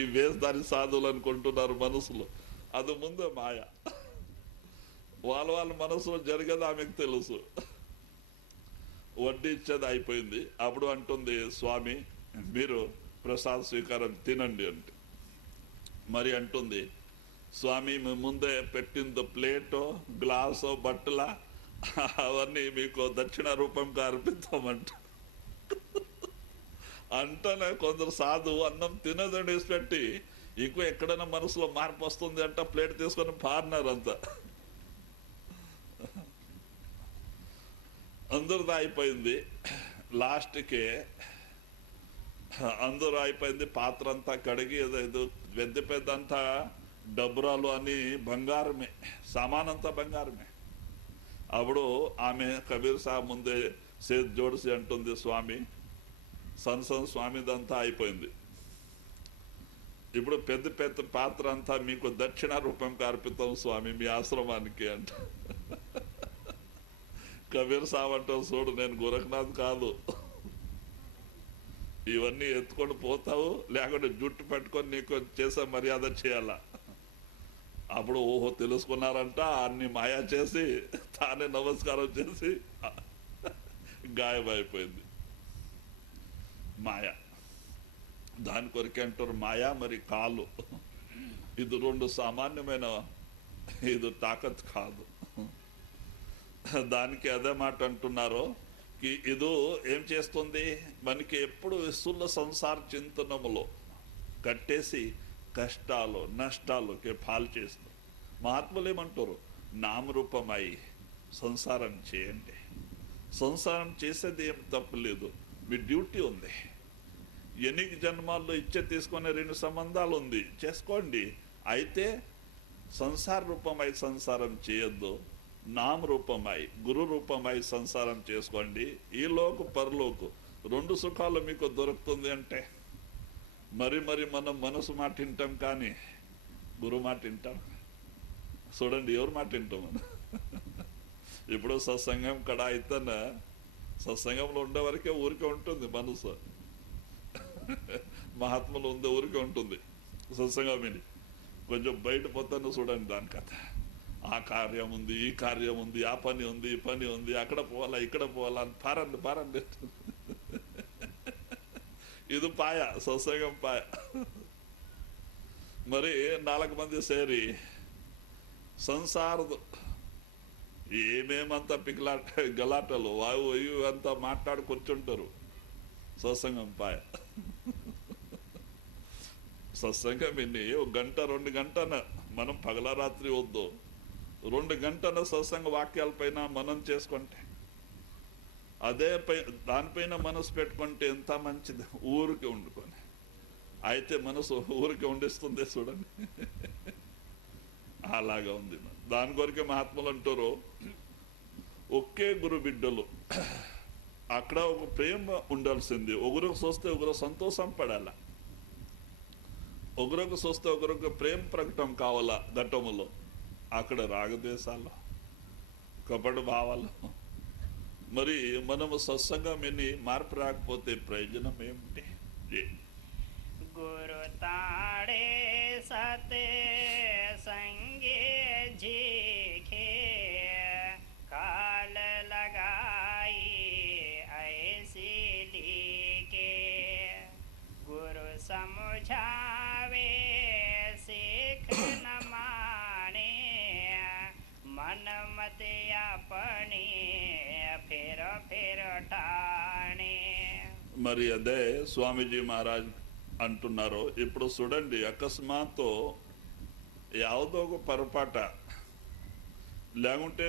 ఈ వేషధారి సాధువులు అనుకుంటున్నారు మనసులో. అది ముందే మాయ. వాళ్ళ మనసులో జరిగేది ఆమెకు తెలుసు. వడ్డీ ఇచ్చేది అయిపోయింది. అప్పుడు అంటుంది, స్వామి మీరు ప్రసాద స్వీకారం తినండి అంటే. మరి అంటుంది, స్వామి మీ ముందే పెట్టింది ప్లేటో గ్లాసో బట్టల అవన్నీ మీకు దక్షిణ రూపంగా అర్పిస్తామంట. అంటనే కొందరు సాధువు అన్నం తినదని పెట్టి ఇంకో ఎక్కడైనా మనసులో మార్పు వస్తుంది అంట ప్లేట్ తీసుకొని పారినారు అంతా. అందరిది అయిపోయింది. లాస్ట్కి అందరూ అయిపోయింది. పాత్ర అంతా కడిగి ఏదో పెద్ద పెద్ద అంతా డబ్బురాలు అని బంగారమే, సామానంతా బంగారమే. అప్పుడు ఆమె కబీర్ సాహబ్ ముందే చేతి జోడిసి అంటుంది, స్వామి స్వామిదంతా అయిపోయింది, ఇప్పుడు పెద్ద పెద్ద పాత్ర అంతా మీకు దక్షిణ రూపంగా అర్పితం స్వామి మీ ఆశ్రమానికి అంట. కబీర్ సాహబ్ అంటారు, చూడు నేను గోరఖనాథ్ కాదు, ఇవన్నీ ఎత్తుకొని పోతావు లేకుంటే జుట్టు పట్టుకొని నీకు చేసే మర్యాద చేయాల. అప్పుడు ఓహో తెలుసుకున్నారంట. అన్ని మాయా చేసి తానే నమస్కారం చేసి గాయమైపోయింది. మాయ దాని కొరికే అంటారు మాయా మరి కాలు. ఇది రెండు సామాన్యమైన ఇది తాకత్ కాదు. దానికి అదే మాట అంటున్నారు, ఇది ఏం చేస్తుంది మనకి ఎప్పుడు విసుల సంసార చింతనములో కట్టేసి కష్టాలు నష్టాలకి పాలు చేస్తుంది. మహాత్ములు ఏమంటారు, నామరూపమై సంసారం చేయండి. సంసారం చేసేది ఏం తప్పులేదు, మీ డ్యూటీ ఉంది. ఎన్ని జన్మాల్లో ఇచ్చే తీసుకునే 2 సంబంధాలు ఉంది, చేసుకోండి. అయితే సంసార రూపమై సంసారం చేయొద్దు, నామ రూపమై గురు రూపమై సంసారం చేసుకోండి. ఈ లోకు పరలోకు 2 సుఖాలు మీకు దొరుకుతుంది. అంటే మరి మనం మనసు మాట వింటాం కానీ గురు మాట వింటాం. చూడండి ఎవరు మాట వింటాం మనం. ఇప్పుడు సత్సంగం కడ అయితేనే సత్సంగంలో ఉండే వరకే ఊరికే ఉంటుంది మనసు. మహాత్ములు ఉండే ఊరికే ఉంటుంది సత్సంగం విని. కొంచెం బయట పోతాను చూడండి దాని కథ. ఆ కార్యం ఉంది, ఈ కార్యం ఉంది, ఆ పని ఉంది, ఈ పని ఉంది, అక్కడ పోవాలా ఇక్కడ పోవాలా అని పారండి. ఇది పాయ, సత్సంగం పాయ. మరి 4 మంది సేరి సంసారదు ఏమేమంతా గలాటలు వాయు అంతా మాట్లాడి కూర్చుంటారు. సత్సంగం పాయ. సత్సంగం విని 1 గంట 2 గంటన మనం పగల రాత్రి వద్దు, 2 గంటల సత్సంగ వాక్యాలపైన మనం చేసుకుంటే అదే దానిపైన మనసు పెట్టుకుంటే ఎంత మంచిది. ఊరికి వండుకొని అయితే మనసు ఊరికి వండిస్తుంది చూడండి. అలాగా ఉంది. దాని కొరికే మహాత్ములు అంటారు, ఒకే గురు బిడ్డలు అక్కడ ఒక ప్రేమ ఉండాల్సింది. ఒకరికి చూస్తే ఒకరు సంతోషం పడాల, ఒకరికి చూస్తే ఒకరికి ప్రేమ ప్రకటన కావాలా ఘట్టములో. అక్కడ రాగదేశాలు కపట భావాలు. మరి మనము సత్సంగం విని మార్పు రాకపోతే ప్రయోజనం ఏమిటి? గురు తాడే సతే సంగే జీఖే కాల लगाई ऐसी लीके गुरु समझावे सीख न माने मन मत अपनी फिर फिर ठाणे. మరి అదే స్వామీజీ మహారాజ్ అంటున్నారు. ఇప్పుడు చూడండి, అకస్మాత్తు ಯಾವುದೋ ఒక పొరపాట లేకుంటే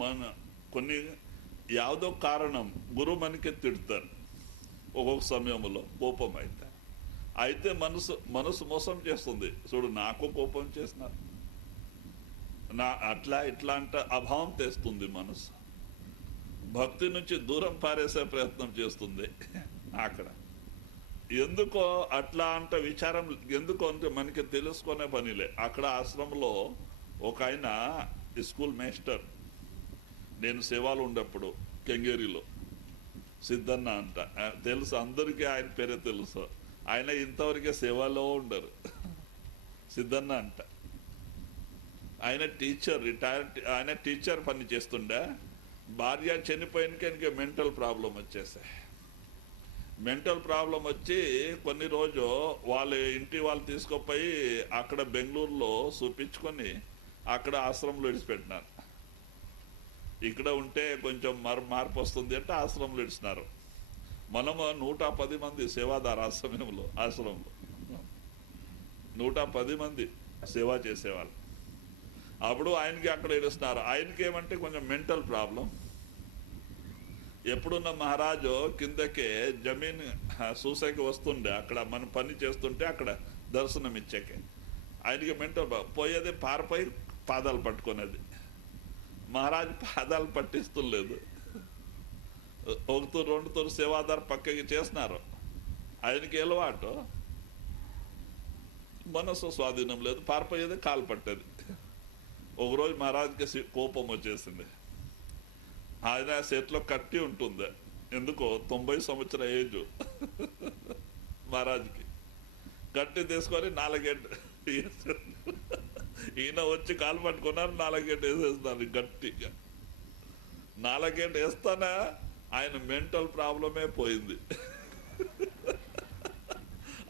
మన కొన్ని ಯಾವುదో కారణం గురువు మనకి తిడతారు. ఒక్కొక్క సమయంలో కోపం అయితే మనసు మోసం చేస్తుంది. చూడు నాకు కోపం చేసినారు నా అట్లా ఇట్లా అంటే అభావం తెస్తుంది. మనసు భక్తి నుంచి దూరం పారేసే ప్రయత్నం చేస్తుంది. అక్కడ ఎందుకో అట్లా అంటే విచారం ఎందుకో అంటే మనకి తెలుసుకునే పనిలే. అక్కడ ఆశ్రమంలో ఒక ఆయన స్కూల్ మాస్టర్, నేను సేవలు ఉండేప్పుడు కెంగేరిలో సిద్ధన్న అంట తెలుసు అందరికీ, ఆయన పేరే తెలుసు. ఆయన ఇంతవరకే సేవలో ఉండరు. సిద్ధన్న అంట. ఆయన టీచర్, ఆయన టీచర్ పని చేస్తుండే. భార్య చనిపోయినకే మెంటల్ ప్రాబ్లం వచ్చేసాయి. మెంటల్ ప్రాబ్లం వచ్చి కొన్ని రోజు వాళ్ళ ఇంటి వాళ్ళు తీసుకుపోయి అక్కడ బెంగళూరులో చూపించుకొని అక్కడ ఆశ్రమంలో విడిచిపెట్టినారు. ఇక్కడ ఉంటే కొంచెం మార్పు వస్తుంది అంటే ఆశ్రమంలో ఇడిచినారు. మనము 110 మంది సేవాదారు ఆశ్రమంలో 110 మంది సేవ చేసేవాళ్ళు. అప్పుడు ఆయనకి అక్కడ ఇడుస్తున్నారు. ఆయనకి ఏమంటే కొంచెం మెంటల్ ప్రాబ్లం. ఎప్పుడున్న మహారాజు కిందకే జమీన్ చూసేకి వస్తుండే, అక్కడ మనం పని చేస్తుంటే అక్కడ దర్శనం ఇచ్చాకే ఆయనకి మెంటల్ పోయేది పారిపోయి పాదాలు పట్టుకునేది. మహారాజు పాదాలు పట్టిస్తులేదు. 1 తూరు 2 తూరు సేవాదారు పక్కకి చేస్తున్నారు. ఆయనకి అలవాటు, మనసు స్వాధీనం లేదు, పారిపోయేది కాలు పట్టేది. ఒకరోజు మహారాజుకి కోపం వచ్చేసింది. ఆయన చేతిలో కట్టి ఉంటుంది, ఎందుకో 90 సంవత్సరాల ఏజ్ మహారాజుకి. కట్టి తీసుకొని 4 గంట ఈయన వచ్చి కాలు పట్టుకున్నారు, 4 గంట వేసేస్తున్నారు గట్టిగా. 4 గంట వేస్తానా ఆయన మెంటల్ ప్రాబ్లమే పోయింది.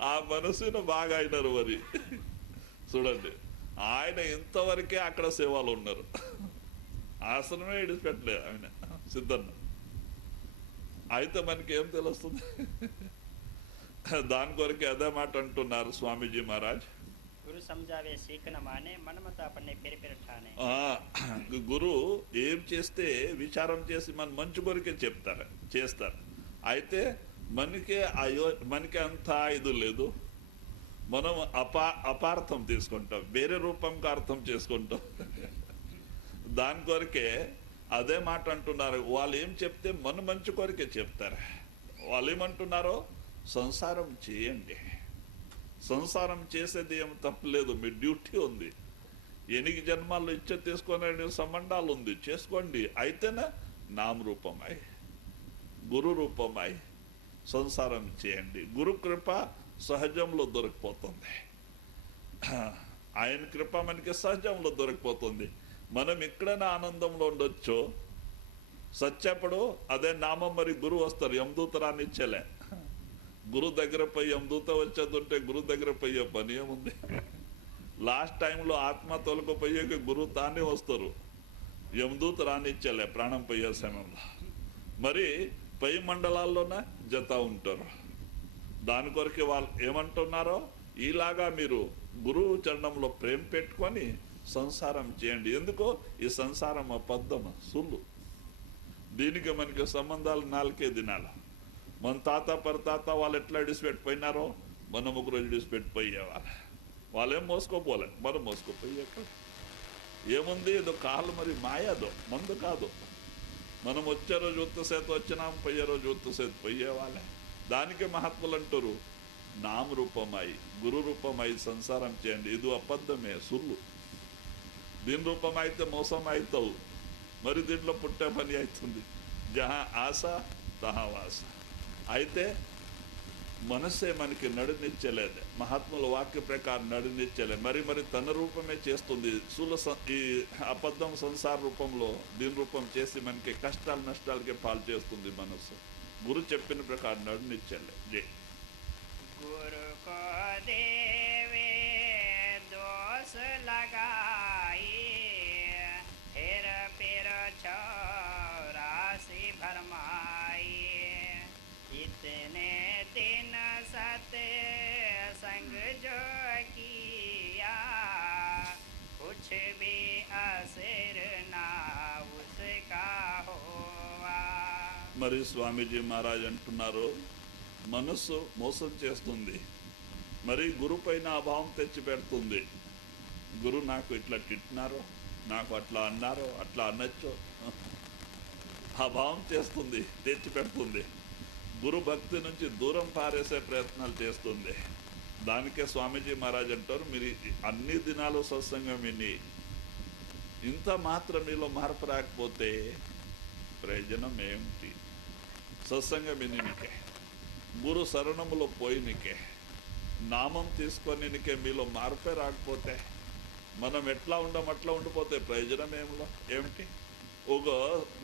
ఆ మనసును బాగా అయినారు. మరి చూడండి, ఆయన ఇంతవరకే అక్కడ సేవలు ఉన్నారు. ఆసనమే ఇడిచిపెట్టలేదు ఆయన సిద్ధన్న. అయితే మనకి ఏం తెలుస్తుంది? దాని కొరకే అదే మాట అంటున్నారు స్వామీజీ మహారాజ్. गुरु समझावे सीख न माने मन मत अपने फिर ठाने. గురు ఏం చేస్తే విచారం చేసి మన మంచి కొరకే చేస్తారు. అయితే మనకి అంత ఇది లేదు. మనం అపార్థం తీసుకుంటాం, వేరే రూపంగా అర్థం చేసుకుంటాం. దాని కొరకే అదే మాట అంటున్నారు. వాళ్ళు ఏం చెప్తే మన మంచి కొరకే చెప్తారు. వాళ్ళు ఏమంటున్నారో సంసారం చేయండి, సంసారం చేసేది ఏం తప్పలేదు, మీ డ్యూటీ ఉంది. 8 జన్మాల్లో ఇచ్చ తీసుకునే సంబంధాలు ఉంది, చేసుకోండి. అయితేనే నామరూపమై గురు రూపమై సంసారం చేయండి. గురు కృప సహజంలో దొరికిపోతుంది. ఆయన కృప మనకి సహజంలో దొరికిపోతుంది. మనం ఎక్కడైనా ఆనందంలో ఉండొచ్చు. సత్యప్పుడు అదే నామం. మరి గురువు వస్తారు, యమదూత రానిచ్చేలే. గురు దగ్గర పోయి యమదూత వచ్చేదంటే గురు దగ్గర పోయే పని ఏముంది? లాస్ట్ టైంలో ఆత్మ తొలకపోయాక గురువు తానే వస్తారు, యమదూత రానిచ్చేలే ప్రాణం పోయే సమయంలో. మరి పై మండలాల్లోనే జత ఉంటారు. దాని కొరకే వాళ్ళు ఏమంటున్నారో ఇలాగా మీరు గురువు చరణంలో ప్రేమ పెట్టుకొని సంసారం చేయండి. ఎందుకో ఈ సంసారం అబద్ధం, సుళ్ళు. దీనికి మనకి సంబంధాలు 4 దినాలు. మన తాత పరతాత వాళ్ళు ఎట్లా ఇడిచిపెట్టిపోయినారో మనం ఒక రోజు ఇడిచిపెట్టిపోయేవాళ్ళు. వాళ్ళేం మోసుకోపోలే, మనం మోసుకోపోయాక ఏముంది? ఏదో కాళ్ళు మరి మాయాదో, మందు కాదు. మనం వచ్చే రోజు ఉత్తసేత వచ్చినాం, పోయే రోజు ఉత్తసేత పోయేవాళ్ళే. దానికి మహాత్ములు అంటారు, నామరూపమై గురు రూపమై సంసారం చేయండి. ఇది అబద్ధమే, సుళ్ళు. దీని రూపం అయితే మోసం అవుతావు. మరి దీంట్లో పుట్టే పని అవుతుంది. జహా ఆశ తహా వాస. అయితే మనసే మనకి నడినిచ్చలేదు, మహాత్ముల వాక్య ప్రకారం నడినిచ్చలేదు. మరి తన రూపమే చేస్తుంది. ఈ అబద్ధం సంసార రూపంలో దీని రూపం చేసి మనకి కష్టాలు నష్టాలకే పాలు చేస్తుంది మనసు. గురు చెప్పిన ప్రకారం నడినిచ్చలే. జై गुरु को देवे दोष लगाई, फिर चौरासी भरमाई. इतने दिन सत संग जो किया, कुछ भी असर ना उसका होवा. మరి స్వామీజీ మహారాజ్ అంటున్నారు, మనస్సు మోసం చేస్తుంది, మరి గురు పైన అభావం తెచ్చి పెడుతుంది. గురు నాకు ఇట్లా తిట్టినారో, నాకు అట్లా అన్నారో, అట్లా అనొచ్చో, అభావం చేస్తుంది, తెచ్చి పెడుతుంది. గురు భక్తి నుంచి దూరం పారేసే ప్రయత్నాలు చేస్తుంది. దానికే స్వామీజీ మహారాజ్ అంటారు, మీరు అన్ని దినాలు సత్సంగం విని ఇంత మాత్రం మీలో మార్పు రాకపోతే ప్రయోజనం ఏమిటి? సత్సంగం వినికే, గురు శరణములో పోయినికే నామం తీసుకొని మీలో మార్పే రాకపోతే, మనం ఎట్లా అట్లా ఉండిపోతే ప్రయోజనం ఏమిటి? ఒక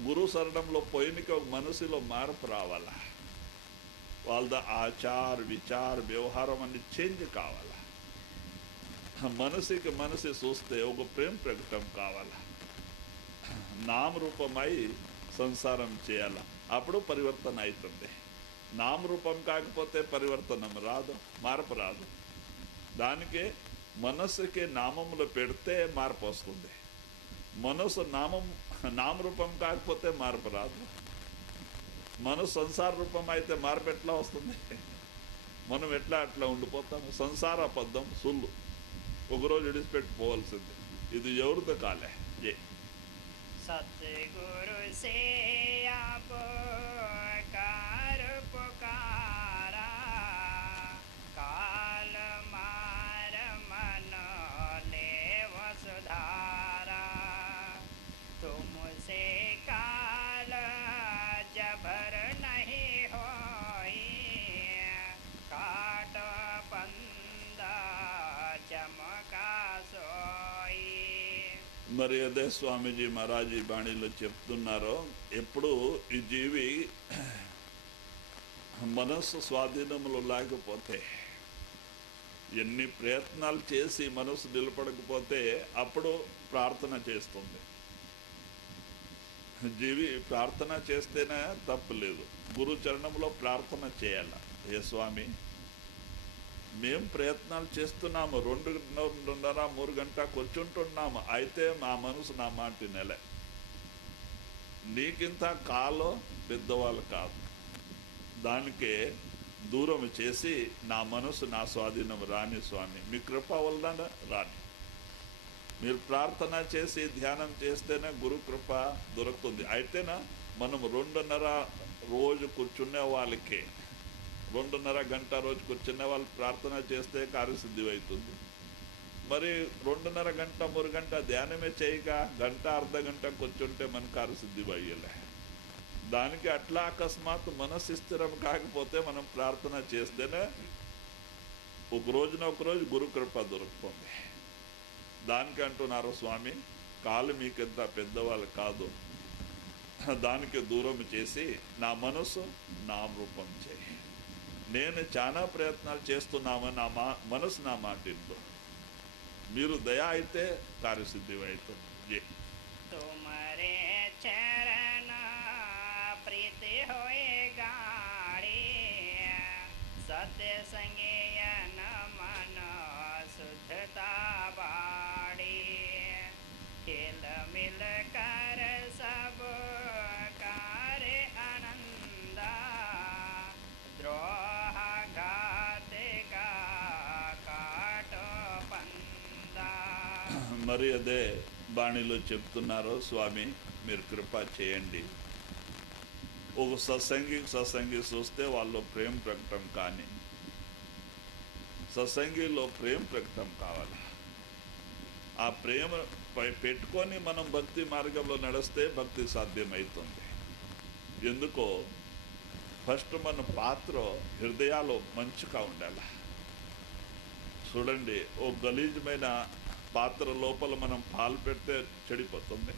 గురు శరణంలో పోయినకి ఒక మనసులో మార్పు రావాలా, వాళ్ళ ఆచార విచార వ్యవహారం అన్ని చేంజ్ కావాలా, మనసుకి మనసు చూస్తే ఒక ప్రేమ ప్రకటన కావాలా, నామరూపమై సంసారం చేయాల, అప్పుడు పరివర్తన అవుతుంది. నామరూపం కాకపోతే పరివర్తనం రాదు, మార్పు రాదు. దానికే మనస్సుకి నామములు పెడితే మార్పు వస్తుంది. మనసు నామరూపం కాకపోతే మార్పు రాదు. మనసు సంసార రూపం అయితే మార్పు ఎట్లా వస్తుంది? మనం అట్లా ఉండిపోతాము. సంసార అబద్ధం సుల్లు, ఒకరోజు విడిచిపెట్టిపోవాల్సింది. ఇది ఎవరితో కాలే. सतगुरु से आप कार पुकारा, काल मार मन ले वसुधारा, तुमसे काल जबर नहीं होई, काट पंदा चमका सोई. మరి అదే స్వామీజీ మహారాజీ బాణీలో చెప్తున్నారో, ఎప్పుడు ఈ జీవి మనస్సు స్వాధీనంలో లేకపోతే, ఎన్ని ప్రయత్నాలు చేసి మనస్సు నిలబడకపోతే అప్పుడు ప్రార్థన చేస్తుంది. జీవి ప్రార్థన చేస్తేనే తప్పులేదు. గురు చరణంలో ప్రార్థన చేయాల. ఏ స్వామి, మేం ప్రయత్నాలు చేస్తున్నాము, 2:30-3 గంటల కూర్చుంటున్నాము, అయితే మా మనసు నా మాట నెలే. నీకింత కాలో పెద్దవాళ్ళు కాదు, దానికే దూరం చేసి నా మనసు నా స్వాధీనం రాని స్వామి, మీ కృప వలన రాని. మీరు ప్రార్థన చేసి ధ్యానం చేస్తేనే గురు కృప దొరుకుతుంది. అయితేనా మనం 2:30 రోజు కూర్చునే వాళ్ళకి, 2:30 గంట రోజు కూర్చునే వాళ్ళు ప్రార్థన చేస్తే కార్యసిద్ధి అవుతుంది. మరి 2:30 గంట 3 గంట ధ్యానమే చేయక గంట అర్ధ గంట కూర్చుంటే మన కార్యసిద్ధి అయ్యలే. దానికి అట్లా అకస్మాత్ మనసు స్థిరం కాకపోతే మనం ప్రార్థన చేస్తేనే ఒక రోజు గురు కృప దొరుకుతుంది. దానికి అంటున్నారు స్వామి, కాలు మీకెంత పెద్దవాళ్ళు కాదు, దానికి దూరం చేసి నా మనసు నామరూపం చేయి. నేను చాలా ప్రయత్నాలు చేస్తున్నాము, నా మనసు నా మాట ఇంట్లో. మీరు దయా అయితే కార్యసిద్ధి అవుతుంది. तुम्हारे चरण प्रीति होए गाड़ी, सत्य संज्ञान मन शुद्धता बाड़ी, हिल मिल कर सब कार्य आनंदा, द्रोह घात का काटो पंदा. మరి అదే బాణీలో చెప్తున్నారు స్వామి, మీరు కృప చేయండి. ఒక సత్సంగి చూస్తే వాళ్ళు ప్రేమ ప్రకటన, కానీ సత్సంగిలో ప్రేమ ప్రకటన కావాలి. ఆ ప్రేమ పెట్టుకొని మనం భక్తి మార్గంలో నడిస్తే భక్తి సాధ్యమవుతుంది. ఎందుకో ఫస్ట్ మన పాత్ర హృదయాలు మంచిగా ఉండాలి. చూడండి, ఓ గలీజమైన పాత్ర లోపల మనం పాలు పెడితే చెడిపోతుంది.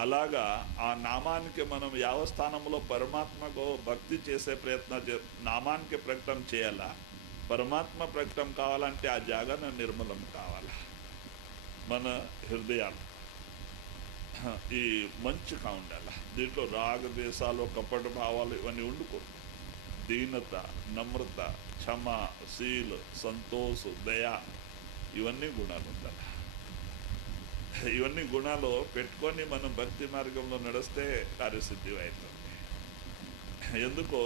అలాగా ఆ నామానికి మనం ಯಾವ స్థానంలో పరమాత్మకు భక్తి చేసే నామానికి ప్రకటన చేయాలా. పరమాత్మ ప్రకటన కావాలంటే ఆ జాగాను నిర్మలం కావాలా. మన హృదయాలు ఈ మంచిగా ఉండాలి. దీంట్లో రాగద్వేషాలు, కపట భావాలు ఇవన్నీ ఉండకూడదు. దీనత, నమ్రత, క్షమ, శీల, సంతోష, దయ, ఇవన్నీ గుణాలు ఉండాలి. ఇవన్నీ గుణాలు పెట్టుకొని మనం భక్తి మార్గంలో నడిస్తే కార్యసిద్ధి అవుతుంది. ఎందుకో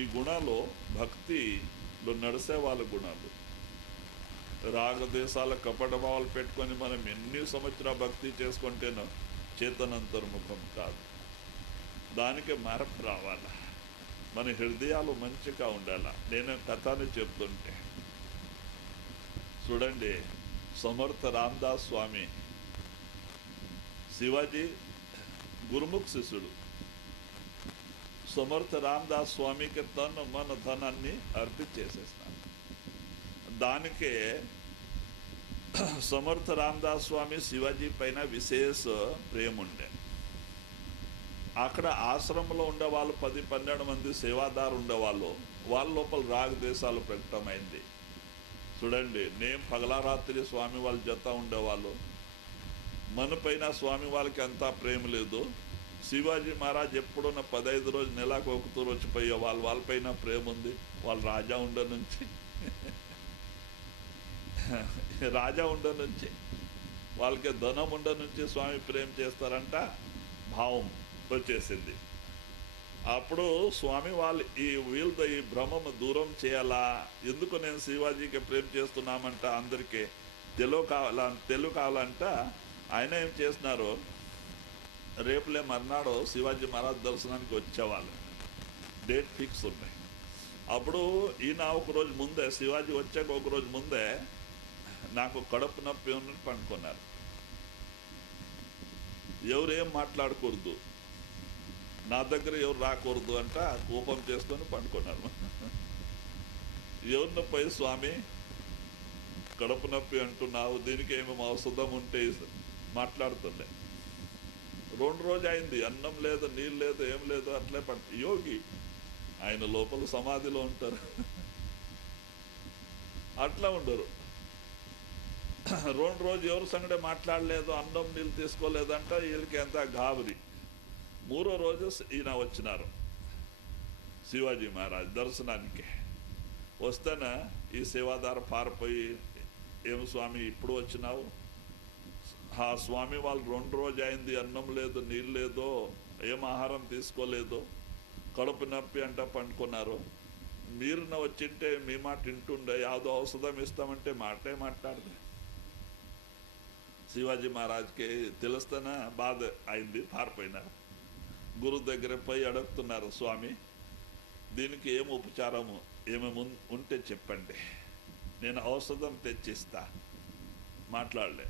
ఈ గుణాలు భక్తిలో నడిసే వాళ్ళ గుణాలు. రాగదేశాల కపట భావాలు పెట్టుకొని మనం ఎన్ని సంవత్సరాలు భక్తి చేసుకుంటేనో చేతనంతర్ముఖం కాదు. దానికి మార్పు రావాలా. మన హృదయాలు మంచిగా ఉండాలా. నేను కథని చెప్తుంటే చూడండి, సమర్థ రామదాస్ స్వామి, శివాజీ గురుముఖ్ శిష్యుడు. సమర్థ రామదాస్ స్వామికి తను మన ధనాన్ని అర్పిత చేసేస్తాను. దానికే సమర్థ రామదాస్ స్వామి శివాజీ పైన విశేష ప్రేమ ఉండే. అక్కడ ఆశ్రమంలో ఉండేవాళ్ళు 10-12 మంది సేవాదారు ఉండేవాళ్ళు. వాళ్ళ లోపల రాగదేశాలు ప్రకటమైంది. చూడండి, నేను పగలారాత్రి స్వామి వాళ్ళ జత ఉండేవాళ్ళు. మన పైన స్వామి వాళ్ళకి అంతా ప్రేమ లేదు. శివాజీ మహారాజ్ ఎప్పుడున్న 15 రోజు నెలకు ఒకతూరు వచ్చిపోయే వాళ్ళపైన ప్రేమ ఉంది. వాళ్ళు రాజా ఉండ నుంచి వాళ్ళకి ధనం ఉండ నుంచి స్వామి ప్రేమ చేస్తారంట భావం వచ్చేసింది. అప్పుడు స్వామి వాళ్ళు వీళ్ళతో ఈ భ్రమము దూరం చేయాలా, ఎందుకు నేను శివాజీకి ప్రేమ చేస్తున్నామంట అందరికీ తెలుగు కావాలంట. ఆయన ఏం చేస్తున్నారు, రేపులే మర్నాడు శివాజీ మహారాజ్ దర్శనానికి వచ్చేవాళ్ళు. డేట్ ఫిక్స్ ఉన్నాయి. అప్పుడు ఈయన ఒకరోజు ముందే, శివాజీ వచ్చాక ఒకరోజు ముందే నాకు కడుపు నొప్పి ఉన్నట్టు పండుకున్నారు. ఎవరేం మాట్లాడకూడదు, నా దగ్గర ఎవరు రాకూడదు అంట కోపం చేసుకొని పండుకున్నారు. ఎవరిని పోయి స్వామి కడుపు నొప్పి అంటున్నావు, దీనికి ఏమేమి ఔషధం ఉంటే మాట్లాడుతుండే. 2 రోజు అయింది, అన్నం లేదు, నీళ్ళు లేదు, ఏం లేదు, అట్లే యోగి ఆయన లోపల సమాధిలో ఉంటారు. అట్లా ఉండరు. 2 రోజు ఎవరి సంగడే మాట్లాడలేదు, అన్నం నీళ్ళు తీసుకోలేదంట. వీళ్ళకి ఎంత గాబరి. 3వ రోజు ఈయన వచ్చినారు శివాజీ మహారాజ్ దర్శనానికి. వస్తేనే ఈ సేవాదారు పారిపోయి, ఏమి స్వామి ఇప్పుడు వచ్చినావు? ఆ స్వామి వాళ్ళు 2 రోజు అయింది, అన్నం లేదు, నీళ్ళు లేదు, ఏం ఆహారం తీసుకోలేదు, కడుపు నొప్పి అంట పండుకున్నారు. మీరు వచ్చింటే మీ మాట వింటుండే, యాదో ఔషధం ఇస్తామంటే మాటే మాట్లాడదు. శివాజీ మహారాజ్కి తెలుస్తేనే బాధ అయింది, పారిపోయినారు. గురు దగ్గర పోయి అడుగుతున్నారు, స్వామి దీనికి ఏం ఉపచారము ఏమేమి ఉంటే చెప్పండి, నేను ఔషధం తెచ్చిస్తా. మాట్లాడలే.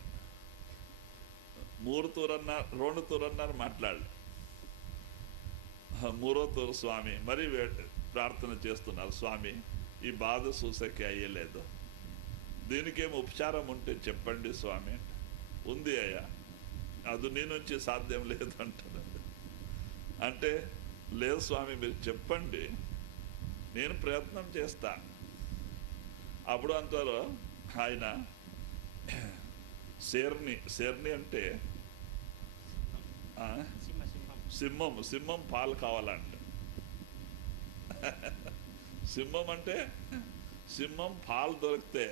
3 తూరన్నారు, 2 తూరన్నారు, మాట్లాడలే. 3వ తూరు స్వామి మరి ప్రార్థన చేస్తున్నారు, స్వామి ఈ బాధ చూసకే అయ్యలేదు, దీనికేం ఉపచారం ఉంటే చెప్పండి స్వామి. ఉంది అయ్యా, అది నీ నుంచి సాధ్యం లేదు అంటున్నాడు. అంటే లేదు స్వామి మీరు చెప్పండి, నేను ప్రయత్నం చేస్తా. అప్పుడు అంటారు ఆయన, శేర్ని అంటే సింహం పాలు కావాలంట. సింహం అంటే సింహం పాలు దొరికితే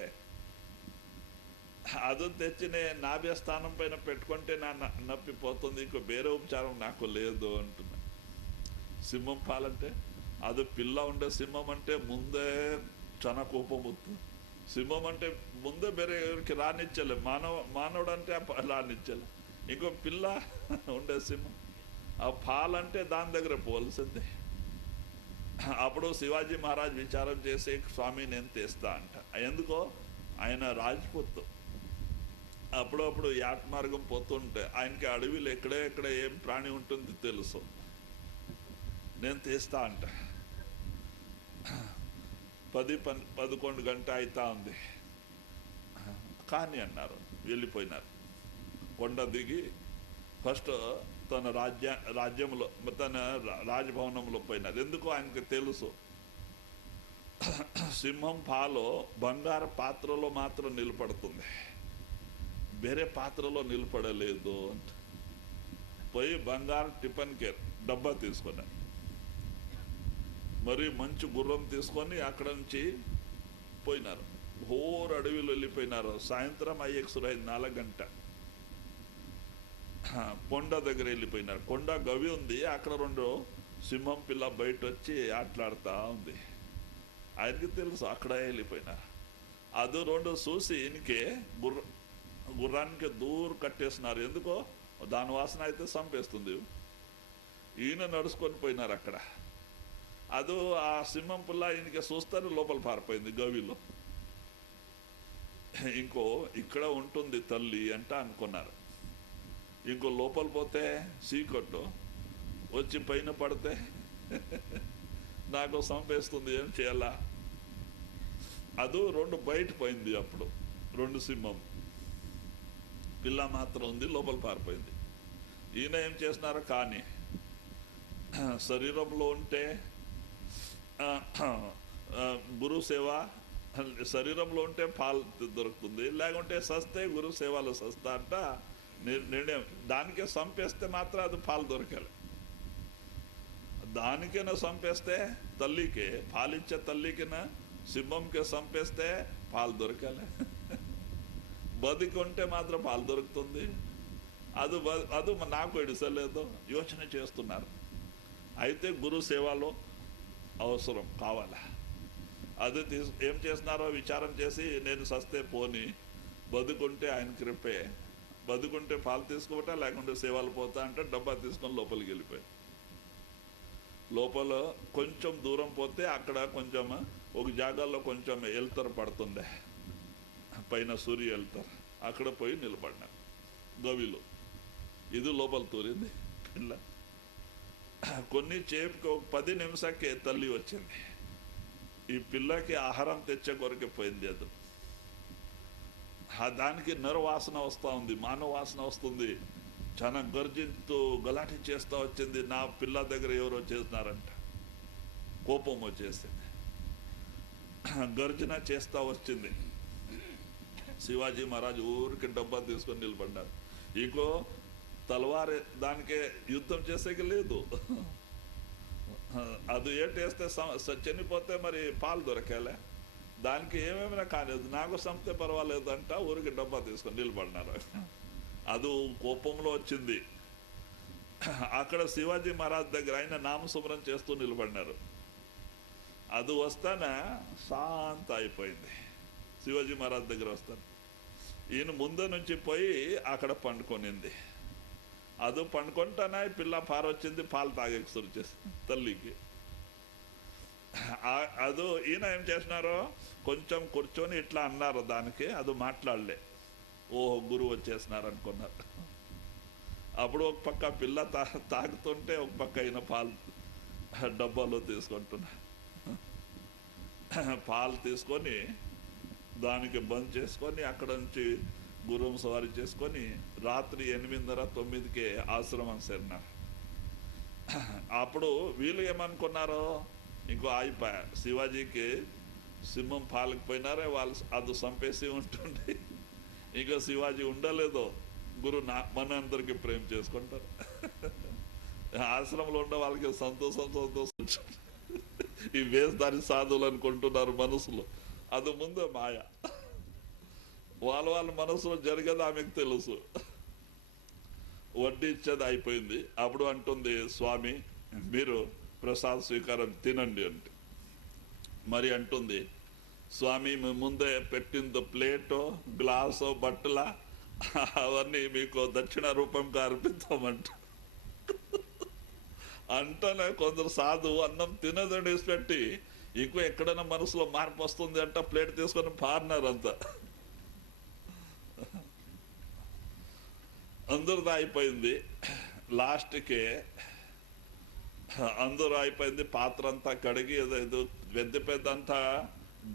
అది తెచ్చి నాభ్య స్థానం పైన పెట్టుకుంటే నా నొప్పిపోతుంది, ఇంకో వేరే ఉపచారం నాకు లేదు అంటున్నా. సింహం పాలంటే అది పిల్ల ఉండే సింహం అంటే ముందే చాలా కోపం వస్తుంది. సింహం అంటే ముందే వేరే ఎవరికి రానిచ్చలే, మానవుడు అంటే రానిచ్చలే. ఇంకో పిల్ల ఉండే సింహం, ఆ పాలంటే దాని దగ్గర పోల్సిందే. అప్పుడు శివాజీ మహారాజ్ విచారం చేసి, స్వామి నేను తెస్తా అంట. ఎందుకో ఆయన రాజ్పుత్, అప్పుడప్పుడు యాట్ మార్గం పోతుంటే ఆయనకి అడవిలో ఎక్కడ ఏం ప్రాణి ఉంటుంది తెలుసు. నేను తెస్తా అంట. 10-11 గంట అవుతా ఉంది కానీ అన్నారు, వెళ్ళిపోయినారు. కొండ దిగి ఫస్ట్ తన రాజ్యంలో తన రాజభవనంలో పోయినారు. ఎందుకు ఆయనకి తెలుసు, సింహం పాలు బంగారు పాత్రలో మాత్రం నిలబడుతుంది, వేరే పాత్రలో నిలబడలేదు అంట. పోయి బంగారు టిఫిన్ కేర్ డబ్బా తీసుకున్నారు. మరి మంచి గుర్రం తీసుకొని అక్కడ నుంచి పోయినారు. హోర్ అడవిలో వెళ్ళిపోయినారు. సాయంత్రం అయ్యేసురైంది 4 గంట. కొండ దగ్గర వెళ్ళిపోయినారు. కొండ గవి ఉంది, అక్కడ 2 సింహం పిల్ల బయట వచ్చి ఆటలాడుతూ ఉంది. ఆయనకి తెలుసు అక్కడ వెళ్ళిపోయినారు. అది 2 చూసి ఈయనకి గుర్రానికి దూరం కట్టేస్తున్నారు. ఎందుకో దాని వాసన అయితే చంపేస్తుంది. ఈయన నడుచుకొని పోయినారు అక్కడ. అది ఆ సింహం పుల్ల ఈయనకి చూస్తారు, లోపల పారిపోయింది గవిలో. ఇంకో ఇక్కడ ఉంటుంది తల్లి అంట అనుకున్నారు. ఇంకో లోపల పోతే చీకట్టు వచ్చి పైన పడితే నాకు చంపేస్తుంది, ఏం చేయాలా? అది రెండు బయట పోయింది. అప్పుడు రెండు సింహం, పిల్ల మాత్రం ఉంది, లోపల పారిపోయింది. ఈయన ఏం చేసినారో కానీ శరీరంలో ఉంటే గురు సేవ, శరీరంలో ఉంటే పాలు దొరుకుతుంది, లేకుంటే సస్తే గురు సేవలో సస్తా అంట నిర్ణయం. దానికే చంపేస్తే మాత్రం అది పాలు దొరకాలి. దానికైనా చంపేస్తే తల్లికి, పాలిచ్చే తల్లికినా సింహంకి చంపేస్తే పాలు దొరకాలి. బతికుంటే మాత్రం పాలు దొరుకుతుంది. అది నాకు ఎడిసలేదు, యోచన చేస్తున్నారు. అయితే గురు సేవలో అవసరం కావాలా, అది ఏం చేస్తున్నారో విచారం చేసి, నేను సస్తే పోని, బతుకుంటే ఆయన కృపే, బతుకుంటే పాలు తీసుకోవటా, లేకుంటే సేవలు పోతా అంటే డబ్బా తీసుకొని లోపలికి వెళ్ళిపోయి, లోపల కొంచెం దూరం పోతే అక్కడ కొంచెం ఒక జాగాల్లో కొంచెం ఎల్తర్ పడుతుండే, పైన సూర్య ఎల్తర్, అక్కడ పోయి నిలబడినారు గవిలో. ఇది లోపల తూరింది పిల్ల. కొన్ని చేపుకి ఒక 10 నిమిషాలకే తల్లి వచ్చింది. ఈ పిల్లకి ఆహారం తెచ్చే కొరకే పోయింది. అది దానికి నరవాసన వస్తూ ఉంది, మానవ వాసన వస్తుంది. చాలా గర్జింతూ గలాటి చేస్తూ వచ్చింది. నా పిల్ల దగ్గర ఎవరో చేస్తున్నారంట, కోపం వచ్చేసింది, గర్జన చేస్తూ వచ్చింది. శివాజీ మహారాజు ఊరికి డబ్బా తీసుకొని నిలబడ్డారు. ఇంకో తలవారు దానికే యుద్ధం చేసేకి లేదు. అది ఏటేస్తే చనిపోతే మరి పాలు దొరకాలే, దానికి ఏమేమైనా కాలేదు, నాకు సంతే పర్వాలేదు అంట ఊరికి డబ్బా తీసుకొని నిలబడినారు. అది కోపంలో వచ్చింది. అక్కడ శివాజీ మహారాజ్ దగ్గర ఆయన నామస్మరణ చేస్తూ నిలబడినారు. అది వస్తానే శాంత అయిపోయింది. శివాజీ మహారాజ్ దగ్గర వస్తాను, ఈయన ముందు నుంచి పోయి అక్కడ పండుకొనింది. అది పండుకుంటానే పిల్ల పారొచ్చింది, పాలు తాగేకి సురు చేసింది తల్లికి. అది ఈయన ఏం చేసినారో కొంచెం కూర్చొని ఇట్లా అన్నారు, దానికి అది మాట్లాడలే. ఓహో గురువు వచ్చేసినారు అనుకున్నారు. అప్పుడు ఒక పక్క పిల్ల తాగుతుంటే ఒక పక్క ఈయన పాలు డబ్బాలో తీసుకుంటున్నా. పాలు తీసుకొని దానికి బంద్ చేసుకొని అక్కడ నుంచి గుర్రం సవారీ చేసుకొని రాత్రి 8:30-9కే ఆశ్రమం చేరినారు. అప్పుడు వీళ్ళు ఏమనుకున్నారో ఇంకో అయిపోయా, శివాజీకి సింహం పాలకు పోయినారే, వాళ్ళు అది చంపేసి ఉంటుంది, ఇంకా శివాజీ ఉండలేదో, గురు మన అందరికి ప్రేమ చేసుకుంటారు. ఆశ్రమంలో ఉండే వాళ్ళకి సంతోషం. ఈ వేషధారి సాధువులు అనుకుంటున్నారు మనసులో, అది ముందే మాయ. వాళ్ళ మనసులో జరగదు, ఆమెకు తెలుసు. వడ్డీ ఇచ్చేది అయిపోయింది. అప్పుడు అంటుంది, స్వామి మీరు ప్రసాద స్వీకారం తినండి అంటే. మరి అంటుంది, స్వామి మీ ముందే పెట్టింది ప్లేటో గ్లాసో బట్టల అవన్నీ మీకు దక్షిణ రూపంగా అర్పిస్తామంట. అంటనే కొందరు సాధువు అన్నం తినదని పెట్టి ఇంకో ఎక్కడైనా మనసులో మార్పు వస్తుంది అంట ప్లేట్ తీసుకొని పారినారంతా. అందరిది అయిపోయింది. లాస్ట్కి అందరూ అయిపోయింది. పాత్ర అంతా కడిగి ఏదో పెద్ద అంతా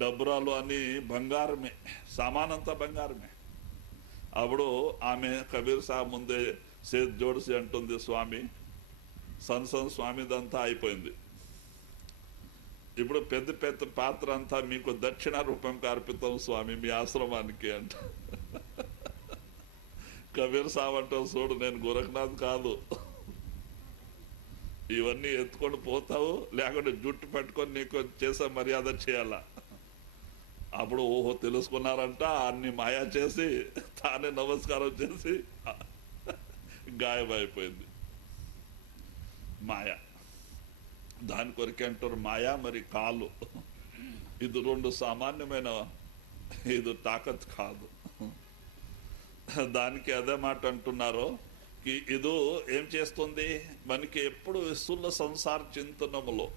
డబ్బురాలు అని బంగారమే, సామానంతా బంగారమే. అప్పుడు ఆమె కబీర్ సాహబ్ ముందే సేత్ జోడిసి అంటుంది, స్వామి స్వామిదంతా అయిపోయింది, ఇప్పుడు పెద్ద పాత్ర అంతా మీకు దక్షిణ రూపంగా అర్పితం స్వామి మీ ఆశ్రమానికి అంట. కబీర్ సాహబ్ అంటావు, చూడు నేను గోరఖనాథ్ కాదు, ఇవన్నీ ఎత్తుకొని పోతావు, లేకుంటే జుట్టు పట్టుకొని నీకు చేసే మర్యాద చేయాలా. అప్పుడు ఓహో తెలుసుకున్నారంట, అన్ని మాయా చేసి తానే నమస్కారం చేసి గాయమైపోయింది. మాయా దాని కొరికే అంటారు మాయా మరి కాలు. ఇది రెండు సామాన్యమైన ఇది తాకత్ కాదు. దానికి అదే మాట అంటున్నారు, ఇది ఏం చేస్తుంది మనకి ఎప్పుడు స్థూల సంసార చింతనములో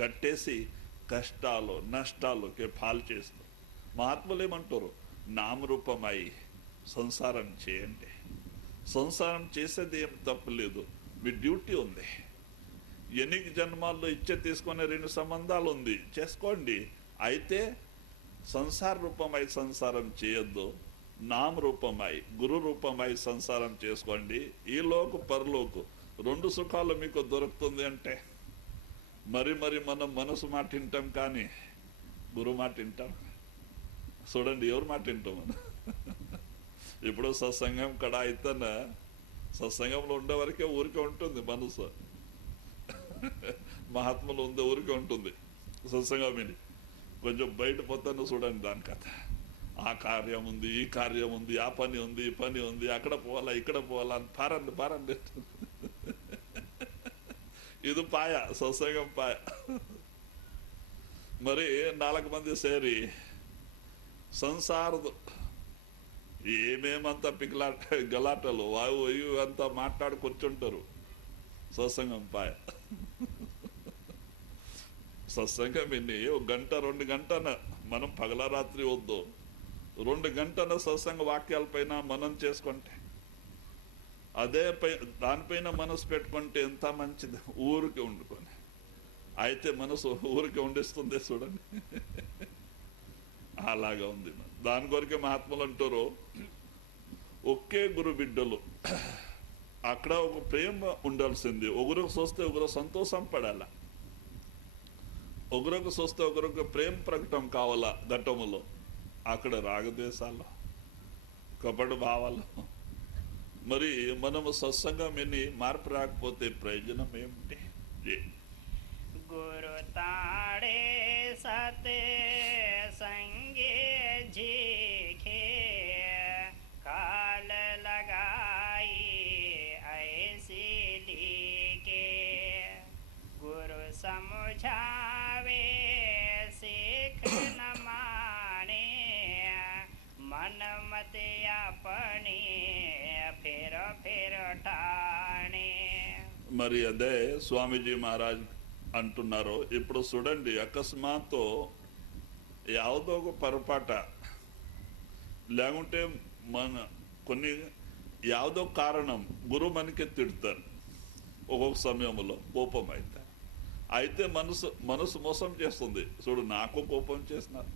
కట్టేసి కష్టాలు నష్టాలుకి పాలు చేస్తుంది. మహాత్ములు ఏమంటారు, నామరూపమై సంసారం చేయండి. సంసారం చేసేది ఏం తప్పలేదు, మీ డ్యూటీ ఉంది. ఎన్ని జన్మాల్లో ఇచ్చే తీసుకునే 2 సంబంధాలు ఉంది, చేసుకోండి. అయితే సంసార రూపమై సంసారం చేయొద్దు, నామ రూపమై గురు రూపమై సంసారం చేసుకోండి. ఈ లోకు పరలోకు రెండు సుఖాలు మీకు దొరుకుతుంది అంటే మరి మనం మనసు మాట వింటాం, కానీ గురు మాట వింటాం. చూడండి ఎవరు మాట వింటాం మనం. ఇప్పుడు సత్సంగం కడ అయితేనే సత్సంగంలో ఉండే వరకే ఊరికే ఉంటుంది మనసు. మహాత్ములు ఉండే ఊరికే ఉంటుంది సత్సంగం విని. కొంచెం బయట పోతాను చూడండి దాని కథ. ఆ కార్యం ఉంది, ఈ కార్యం ఉంది, ఆ పని ఉంది, ఈ పని ఉంది, అక్కడ పోవాలా ఇక్కడ పోవాలా అని పారండి. ఇది పాయ, సత్సంగం పాయ. మరి 4 మంది సేరి సంసారదు ఏమేమంతా గలాటలు వాయు అంతా మాట్లాడి కూర్చుంటారు. సత్సంగం పాయ. సత్సంగం విని 1 గంట 2 గంటన మనం పగల రాత్రి వద్దు, 2 గంటల సత్సంగ వాక్యాలపైన మనం చేసుకుంటే, అదే దానిపైన మనసు పెట్టుకుంటే ఎంత మంచిది. ఊరికి వండుకొని అయితే మనసు ఊరికి వండిస్తుంది చూడండి. అలాగా ఉంది. దాని కొరకే మహాత్ములు అంటారు, ఒకే గురు బిడ్డలు అక్కడ ఒక ప్రేమ ఉండాల్సింది. ఒకరికి చూస్తే ఒకరు సంతోషం పడాల, ఒకరికి చూస్తే ఒకరికి ప్రేమ ప్రకటన కావాలా. ఘట్టములో అక్కడ రాగదేశాలు, కపట భావాలు. మరి మనము సత్సంగం విని మార్పు రాకపోతే ప్రయోజనం ఏమిటి? गुरु ताड़े सत संगे जीखे काल लगाई ऐसी लीके गुरु समझावे सीख न माने मन मत अपने फिर ठाणे. మరి అదే స్వామీజీ మహారాజ్ అంటున్నారు. ఇప్పుడు చూడండి, అకస్మాత్తు ಯಾವುದೋ ఒక పొరపాట లేకుంటే కొన్ని ಯಾವುదో కారణం గురువు మనకి తిడతారు. ఒక్కొక్క సమయంలో కోపం అయితే మనసు మోసం చేస్తుంది. చూడు, నాకు కోపం చేసినారు,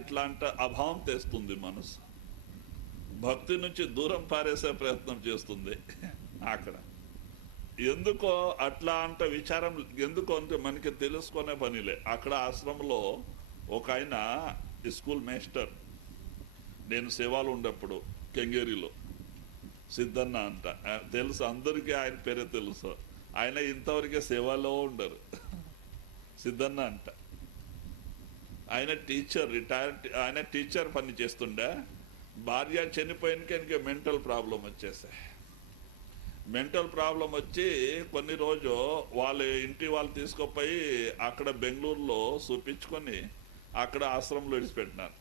ఇట్లా అంటే అభావం తెస్తుంది. మనసు భక్తి నుంచి దూరం పారేసే ప్రయత్నం చేస్తుంది. అక్కడ ఎందుకో అట్లా అంటే విచారం ఎందుకో అంటే మనకి తెలుసుకునే పనిలే. అక్కడ ఆశ్రమంలో ఒక ఆయన స్కూల్ మాస్టర్, నేను సేవలు ఉండేప్పుడు కెంగేరిలో సిద్ధన్న అంట తెలుసు అందరికీ, ఆయన పేరే తెలుసు. ఆయన ఇంతవరకే సేవలో ఉండరు. సిద్ధన్న అంట. ఆయన టీచర్, ఆయన టీచర్ పని చేస్తుండే. భార్య చనిపోయినకి ఆయనకి మెంటల్ ప్రాబ్లం వచ్చేసాయి. మెంటల్ ప్రాబ్లం వచ్చి కొన్ని రోజు వాళ్ళ ఇంటి వాళ్ళు తీసుకుపోయి అక్కడ బెంగళూరులో చూపించుకొని అక్కడ ఆశ్రమంలో విడిచిపెట్టినారు.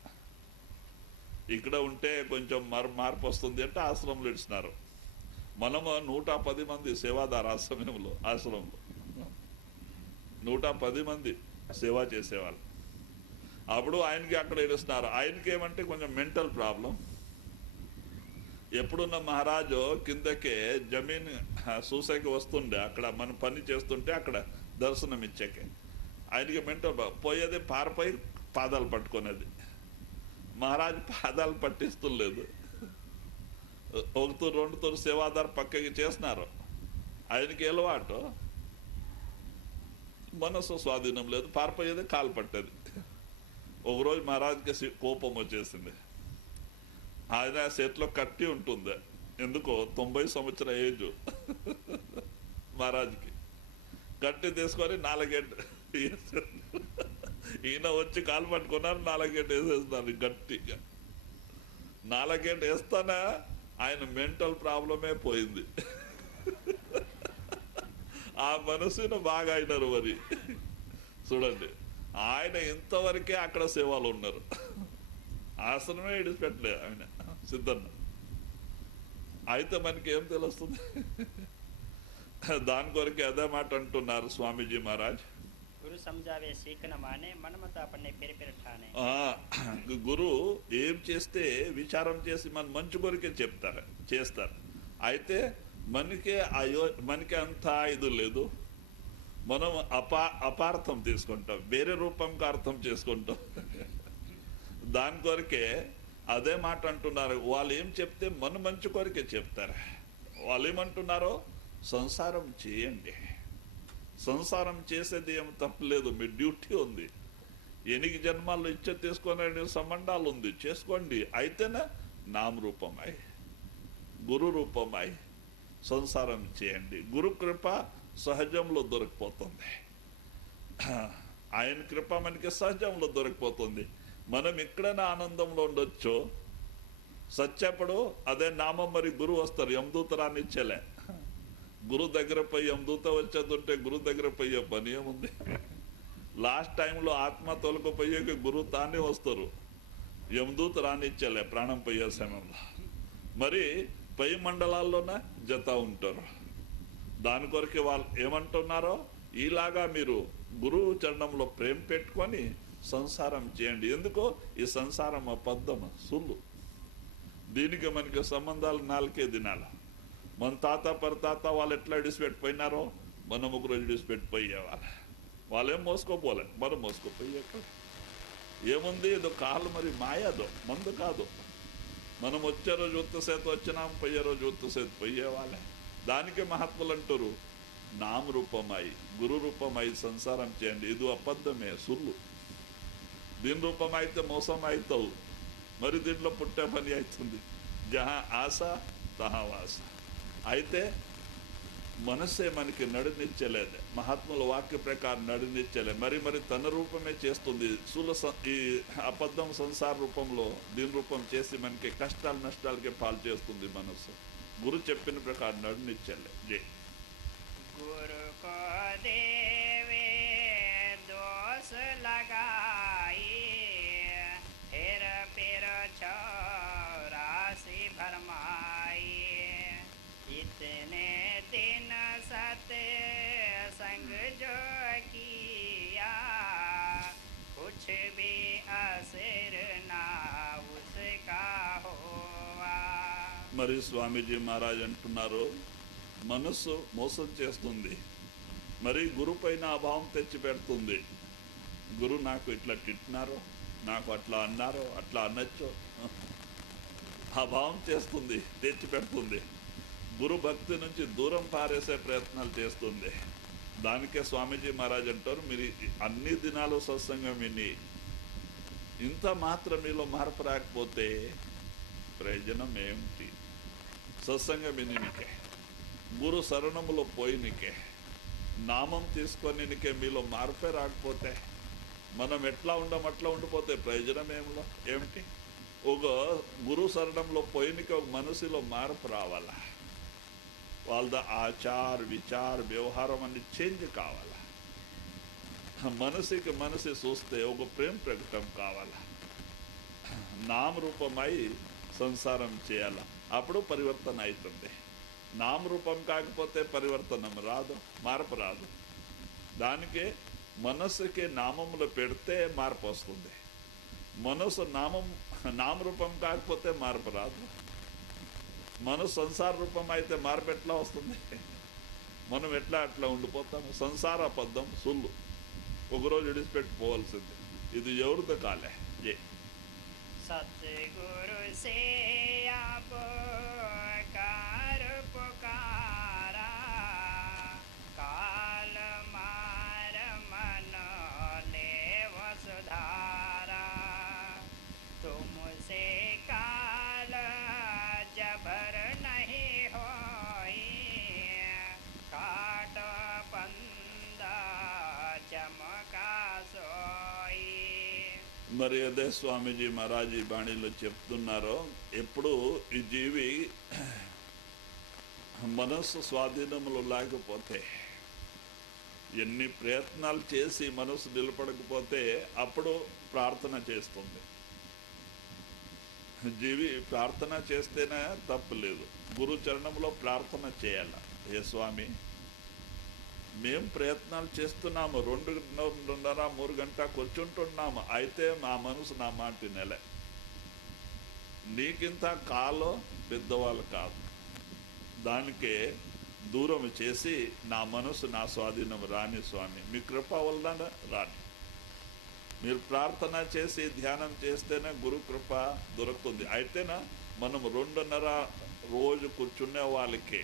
ఇక్కడ ఉంటే కొంచెం మార్పు వస్తుంది అంటే ఆశ్రమంలో విడిచినారు. మనము 110 మంది సేవాదారు ఆశ్రమంలో 110 మంది సేవ చేసేవాళ్ళు. అప్పుడు ఆయనకి అక్కడ విడిస్తున్నారు. ఆయనకి ఏమంటే కొంచెం మెంటల్ ప్రాబ్లం. ఎప్పుడున్న మహారాజు కిందకే జమీన్ చూసేకి వస్తుండే, అక్కడ మనం పని చేస్తుంటే అక్కడ దర్శనం ఇచ్చాకే ఆయనకి మెంటల్ పోయేది పారిపోయి పాదాలు పట్టుకునేది. మహారాజు పాదాలు పట్టిస్తులేదు. 1 తూరు 2 తూరు సేవాదారు పక్కకి చేస్తున్నారు. ఆయనకి అలవాటు, మనసు స్వాధీనం లేదు, పారిపోయేది కాలు పట్టేది. ఒకరోజు మహారాజుకి కోపం వచ్చేసింది. ఆయన చేతిలో కట్టి ఉంటుంది. ఎందుకో 90 సంవత్సరాల ఏజ్ మహారాజుకి. కట్టి తీసుకొని 4 గంట ఈయన వచ్చి కాలు పట్టుకున్నారు, 4 గంట వేసేస్తున్నారు గట్టిగా. 4 గంట వేస్తానా ఆయన మెంటల్ ప్రాబ్లమే పోయింది. ఆ మనసును బాగా అయినారు. మరి చూడండి, ఆయన ఇంతవరకే అక్కడ సేవలు ఉన్నారు. ఆసనమే విడిచిపెట్టలే ఆయన సిద్ధన్న. అయితే మనకి ఏం తెలుస్తుంది? దాని కొరకే అదే మాట అంటున్నారు స్వామీజీ మహారాజ్. గురు సమझावे सीख न माने मन मत अपने फिर ठाणे. గురు ఏం చేస్తే విచారం చేసి మన మంచి కొరకే చేస్తారు. అయితే మనకి అంత ఇది లేదు. మనం అపార్థం తీసుకుంటాం, వేరే రూపంగా అర్థం చేసుకుంటాం. దాని కొరకే అదే మాట అంటున్నారు. వాళ్ళు ఏం చెప్తే మన మంచి కొరకే చెప్తారు. వాళ్ళు ఏమంటున్నారో సంసారం చేయండి, సంసారం చేసేది ఏం తప్పలేదు, మీ డ్యూటీ ఉంది. 8 జన్మాల్లో ఇచ్చ తీసుకునే సంబంధాలు ఉంది, చేసుకోండి. అయితేనే నామరూపమై గురు రూపమై సంసారం చేయండి. గురు కృప సహజంలో దొరికిపోతుంది. ఆయన కృప మనకి సహజంలో దొరికిపోతుంది. మనం ఎక్కడైనా ఆనందంలో ఉండొచ్చు. సత్యప్పుడు అదే నామం మరి గురువు వస్తారు, యమదూత రానిచ్చేలే. గురు దగ్గర పోయి యమదూత వచ్చేది గురు దగ్గర పోయే పని ఏముంది? లాస్ట్ టైంలో ఆత్మ తొలగిపోయాక గురువు తానే వస్తారు, యమదూత రానిచ్చేలే ప్రాణం పోయే సమయంలో. మరి పై మండలాల్లోనే జత ఉంటారు. దాని కొరకు వాళ్ళు ఏమంటున్నారో ఇలాగా మీరు గురువు చరణంలో ప్రేమ పెట్టుకొని సంసారం చేయండి. ఎందుకో ఈ సంసారం అబద్ధం, సుల్లు. దీనికి మనకి సంబంధాలు 4 దినాలు. మన తాత పరతాత వాళ్ళు ఎట్లా విడిచిపెట్టిపోయినారో మనం ఒక రోజు విడిచిపెట్టిపోయేవాళ్ళు. వాళ్ళేం మోసుకోపోలే, మనం మోసుకోపోయాక ఏముంది? ఏదో కాళ్ళు మరి మాయాదో, మందు కాదు. మనం వచ్చే రోజు ఉత్తసేత వచ్చినాం, పోయే రోజు ఉత్తసేత పోయేవాళ్ళే. దానికి మహాత్ములు అంటారు నామరూపమై గురు రూపమై సంసారం చేయండి. ఇది అబద్ధమే, సుల్లు. దీని రూపం అయితే మోసం అవుతావు, మరి దీంట్లో పుట్టే పని అవుతుంది. జహా ఆశ తహా వాస. అయితే మనసే మనకి నడినిచ్చలేదు, మహాత్ముల వాక్య ప్రకారం నడినిచ్చలే. మరి తన రూపమే చేస్తుంది. ఈ అబద్ధం సంసార రూపంలో దీని రూపం చేసి మనకి కష్టాలు నష్టాలకి పాలు చేస్తుంది మనసు. గురు చెప్పిన ప్రకారం నడినిచ్చలే. జై गुरु को देवे दोष लगाई, फिर चौरासी भरमाई। इतने दिन सत्य संग जो किया, कुछ भी असर ना उसका हुआ। మరి స్వామీజీ మహారాజ్ అంటున్నారు మనస్సు మోసం చేస్తుంది, మరి గురు పైన అభావం తెచ్చి పెడుతుంది. గురు నాకు ఇట్లా తిట్టినారో, నాకు అట్లా అన్నారో, అట్లా అనొచ్చో, అభావం చేస్తుంది, తెచ్చి పెడుతుంది. గురు భక్తి నుంచి దూరం పారేసే ప్రయత్నాలు చేస్తుంది. దానికే స్వామీజీ మహారాజ్ అంటారు మీరు అన్ని దినాలు సత్సంగం విని ఇంత మాత్రం మీలో మార్పు రాకపోతే ప్రయోజనం ఏమిటి? సత్సంగం వినికే, గురు శరణములో పోయినికే, నామం తీసుకొనికే మీలో మార్పే రాకపోతే, మనం ఎట్లా అట్లా ఉండిపోతే ప్రయోజనం ఏమిటి? ఒక గురు శరణంలో పోయినికే ఒక మనసులో మార్పు రావాలా, వాళ్ళ ఆచార విచార వ్యవహారం అన్ని చేంజ్ కావాలా, మనసుకి మనసు చూస్తే ఒక ప్రేమ ప్రకటన కావాలా, నామరూపమై సంసారం చేయాల. అప్పుడు పరివర్తన అవుతుంది. నామరూపం కాకపోతే పరివర్తనం రాదు, మార్పు రాదు. దానికే మనస్సుకి నామములు పెడితే మార్పు వస్తుంది. మనసు నామరూపం కాకపోతే మార్పు రాదు. మనసు సంసార రూపం అయితే మార్పు ఎట్లా వస్తుంది? మనం అట్లా ఉండిపోతాము. సంసార అబద్ధం, సుల్లు. ఒకరోజు విడిచిపెట్టిపోవాల్సింది. ఇది ఎవరితో కాలే. ఏ सतगुरु से आप कार पुकारा, काल मार मन ले वसुधारा। तुमसे काल जबर नहीं होई, काट पंदा चमका सोई। మరి అదే స్వామీజీ మహారాజ్ ఈ బాణీలో చెప్తున్నారో, ఎప్పుడు ఈ జీవి మనస్సు స్వాధీనంలో లేకపోతే, ఎన్ని ప్రయత్నాలు చేసి మనస్సు నిలబడకపోతే అప్పుడు ప్రార్థన చేస్తుంది. జీవి ప్రార్థన చేస్తేనే తప్పు లేదు. గురు చరణంలో ప్రార్థన చేయాల. ఏ స్వామి, మేము ప్రయత్నాలు చేస్తున్నాము, 2-2.5-3 గంట కూర్చుంటున్నాము, అయితే మా మనసు నా మాట నెల. నీకింత కాలో పెద్దవాళ్ళు కాదు. దానికే దూరం చేసి నా మనసు నా స్వాధీనం రాని స్వామి, మీ కృప వలన రాని. మీరు ప్రార్థన చేసి ధ్యానం చేస్తేనే గురు కృప దొరుకుతుంది. అయితేనా మనం 2:30 రోజు కూర్చునే వాళ్ళకి